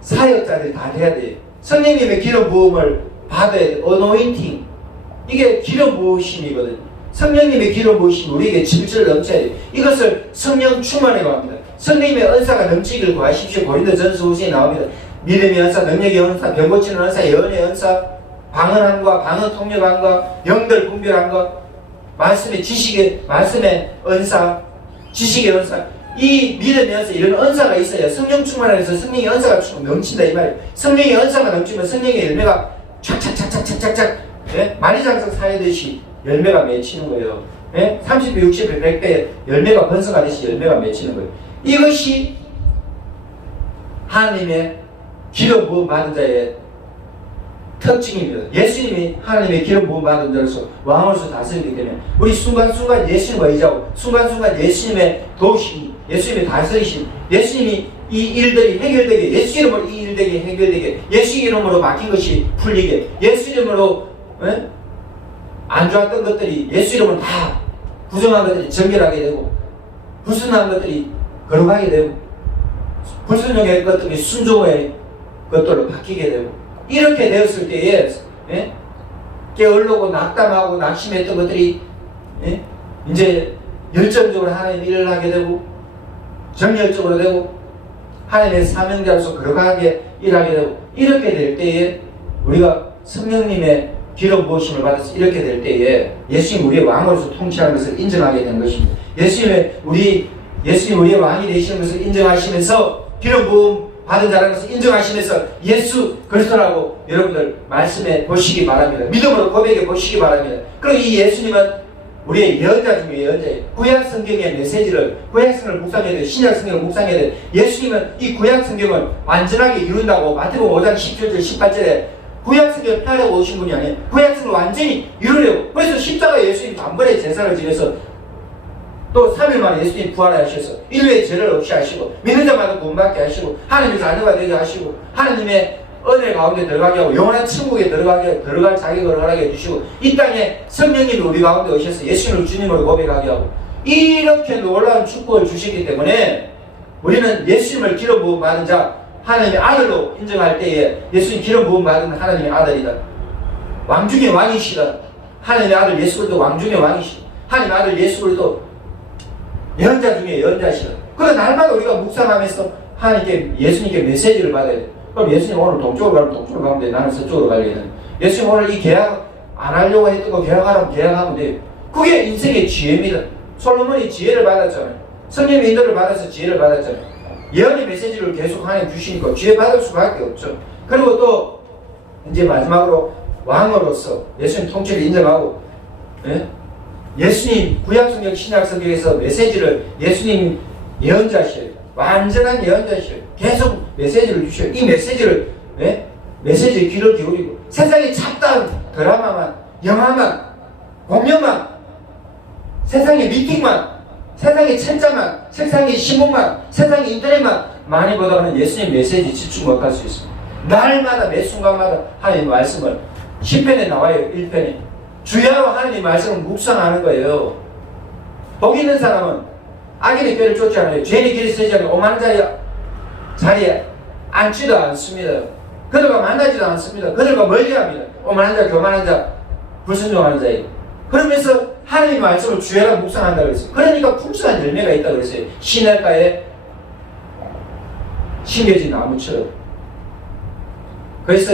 사역자들이 다 돼야 돼. 성령님의 기름 부음을 받아야 돼. 어노인팅, 이게 기름 부으심이거든요. 성령님의 기름 부으심이 우리에게 질질 넘쳐야 돼. 이것을 성령 충만이라고 합니다. 성령님의 은사가 넘치기를 구하십시오. 고린도전서 후서에 나옵니다. 믿음의 은사, 능력의 은사, 병 고치는 은사, 예언의 은사, 방언함과 방언 통역함과 영들 분별함과 말씀의 지식의, 말씀의 은사, 지식의 은사, 이 믿음의 은사, 이런 은사가 있어야 성령 충만해서 성령의 은사가 넘친다 이 말이에요. 성령의 은사가 넘치면 성령의 열매가 착착착착착착착, 예? 만리장성 사이듯이 열매가 맺히는 거예요. 예? 30배, 60배, 100배 열매가 번성하듯이 열매가 맺히는 거예요. 이것이 하나님의 기름 부음 받은 자의 특징입니다. 예수님이 하나님의 기름 부음 받은 자로서 왕으로서 다스리기 때문에 우리 순간순간 예수님과 의지하고 순간순간 예수님의 도우심, 예수님의 다스리심, 예수님이 이 일들이 해결되게, 예수 이름으로 이 일들이 해결되게, 예수 이름으로 막힌 것이 풀리게, 예수 이름으로 안 좋았던 것들이 예수 이름으로 다 부정한 것들이 정결하게 되고, 불순한 것들이 거룩하게 되고, 불순종의 것들이 순종의 것들로 바뀌게 되고, 이렇게 되었을 때에 게을르고 낙담하고 낙심했던 것들이 이제 열정적으로 하나님 일을 하게 되고, 정열적으로 되고, 하나님의 사명자로서 거룩하게 일하게 되고, 이렇게 될 때에 우리가 성령님의 기름 부으심을 받아서 이렇게 될 때에 예수님 우리의 왕으로서 통치하는 것을 인정하게 되는 것입니다. 예수님 우리의 왕이 되시는 것을 인정하시면서 기름 부음 받은 자라는 것을 인정하시면서 예수 그리스도라고 여러분들 말씀해 보시기 바랍니다. 믿음으로 고백해 보시기 바랍니다. 그리고 이 예수님은 우리의 예언자 중에 예언자예요. 구약 성경의 메시지를, 구약 성경을 묵상해야 돼요. 신약 성경을 묵상해야 돼요. 예수님은 이 구약 성경을 완전하게 이룬다고 마태복음 5장 17절 18절에 구약 성경을 펴려고 오신 분이 아니에요. 구약 성경을 완전히 이루려고. 그래서 십자가에 예수님이 단번에 제사를 지내서 또 3일 만에 예수님이 부활하셔서 인류의 죄를 없이 하시고, 믿는 자마다 구원받게 하시고, 하나님의 자녀가 되게 하시고, 하나님의 은혜 가운데 들어가게 하고, 영원한 천국에 들어갈 자격을 허락해 주시고, 이 땅에 성령님이 우리 가운데 오셔서 예수님을 주님으로 고백하게 하고, 이렇게 놀라운 축복을 주시기 때문에 우리는 예수님을 기름 부음 받은 자, 하나님의 아들로 인정할 때에 예수님 기름 부음 받은 하나님의 아들이다. 왕 중의 왕이시다. 하나님의 아들 예수 그리스도 왕 중의 왕이시다. 하나님의 아들 예수 그리스도 예언자 중에 예언자시다. 그래서 날마다 우리가 묵상하면서 하나님께, 예수님께 메시지를 받아야 돼. 그럼 예수님 오늘 동쪽으로 가면 동쪽으로 가면 돼. 나는 서쪽으로 가려면. 예수님 오늘 이 계약 안 하려고 했던 거 계약하라면 계약하면 돼. 그게 인생의 지혜입니다. 솔로몬이 지혜를 받았잖아요. 성령의 인도를 받아서 지혜를 받았잖아요. 예언의 메시지를 계속 하나님 주시니까 지혜 받을 수밖에 없죠. 그리고 또 이제 마지막으로 왕으로서 예수님 통치를 인정하고, 예수님 구약성경 신약성경에서 메시지를, 예수님 예언자시에요. 완전한 예언자시에요. 계속 메시지를 주셔요. 이 메시지를, 메시지에 귀를 기울이고, 세상에 잡다한 드라마만, 영화만, 공연만, 세상의 미팅만, 세상의 책자만, 세상의 신문만, 세상의 인터넷만 많이 보다가는 예수님 메시지 집중 못할 수 있습니다. 날마다 매 순간마다 하나님 말씀을 10편에 나와요. 1편에 주야로 하나님 말씀을 묵상하는 거예요. 복 있는 사람은 악인의 꾀를 쫓지 않아요. 죄인의 길을 서지 않아요. 오만한 자리에 앉지도 않습니다. 그들과 만나지도 않습니다. 그들과 멀리합니다. 오만한 자, 교만한 자, 불순종하는 자예요. 그러면서 하나님의 말씀을 주야로 묵상한다고 그랬어요. 그러니까 풍성한 열매가 있다고 그랬어요. 시냇가에 심겨진 나무처럼. 그래서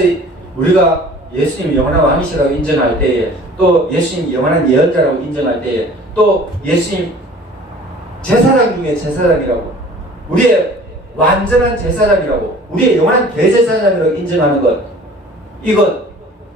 우리가 예수님 영원한 왕이시라고 인정할 때에, 또 예수님 영원한 예언자라고 인정할 때에, 또 예수님 제사장 중에 제사장이라고, 우리의 완전한 제사장이라고, 우리의 영원한 대제사장이라고 인정하는 것, 이것,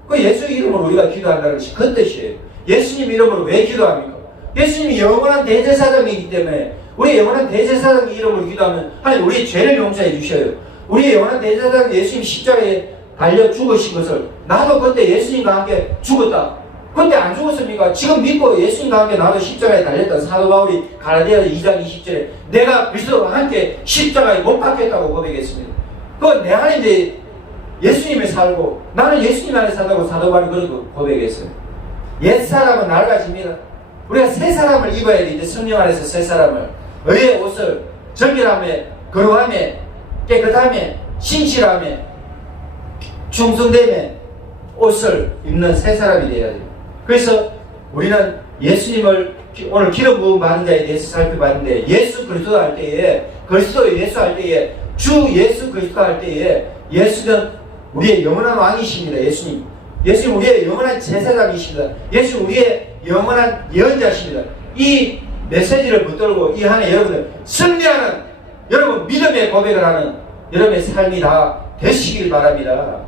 그 예수 이름으로 우리가 기도한다는 것이 그 뜻이에요. 예수님 이름으로 왜 기도합니까? 예수님이 영원한 대제사장이기 때문에 우리의 영원한 대제사장 이름으로 기도하면 하나님 우리의 죄를 용서해 주셔요. 우리의 영원한 대제사장 예수님 십자가에 달려 죽으신 것을, 나도 그때 예수님과 함께 죽었다. 그때 안 죽었습니까? 지금 믿고 예수님과 함께 나도 십자가에 달렸다. 사도 바울이 갈라디아 2장 20절에 내가 그리스도와 함께 십자가에 못 박혔다고 고백했습니다. 그건 내 안에 이제 예수님을 살고 나는 예수님 안에 산다고 사도 바울이 그렇게 고백했어요. 옛사람은 낡아집니다. 우리가 새 사람을 입어야 돼. 이제 성령 안에서 새 사람을, 의의 옷을 정결함에, 거룩함에, 깨끗함에, 신실함에, 충성됨에 옷을 입는 새 사람이 되어야 돼요. 그래서 우리는 예수님을 오늘 기름 부음 받은 자에 대해서 살펴봤는데, 예수 그리스도 할 때에, 그리스도 예수 할 때에, 주 예수 그리스도 할 때에, 예수는 우리의 영원한 왕이십니다. 예수님 우리의 영원한 제사장이십니다. 예수님 우리의 영원한 예언자십니다. 이 메시지를 붙들고 이 한 해 여러분들 승리하는, 여러분 믿음의 고백을 하는 여러분의 삶이 다 되시길 바랍니다.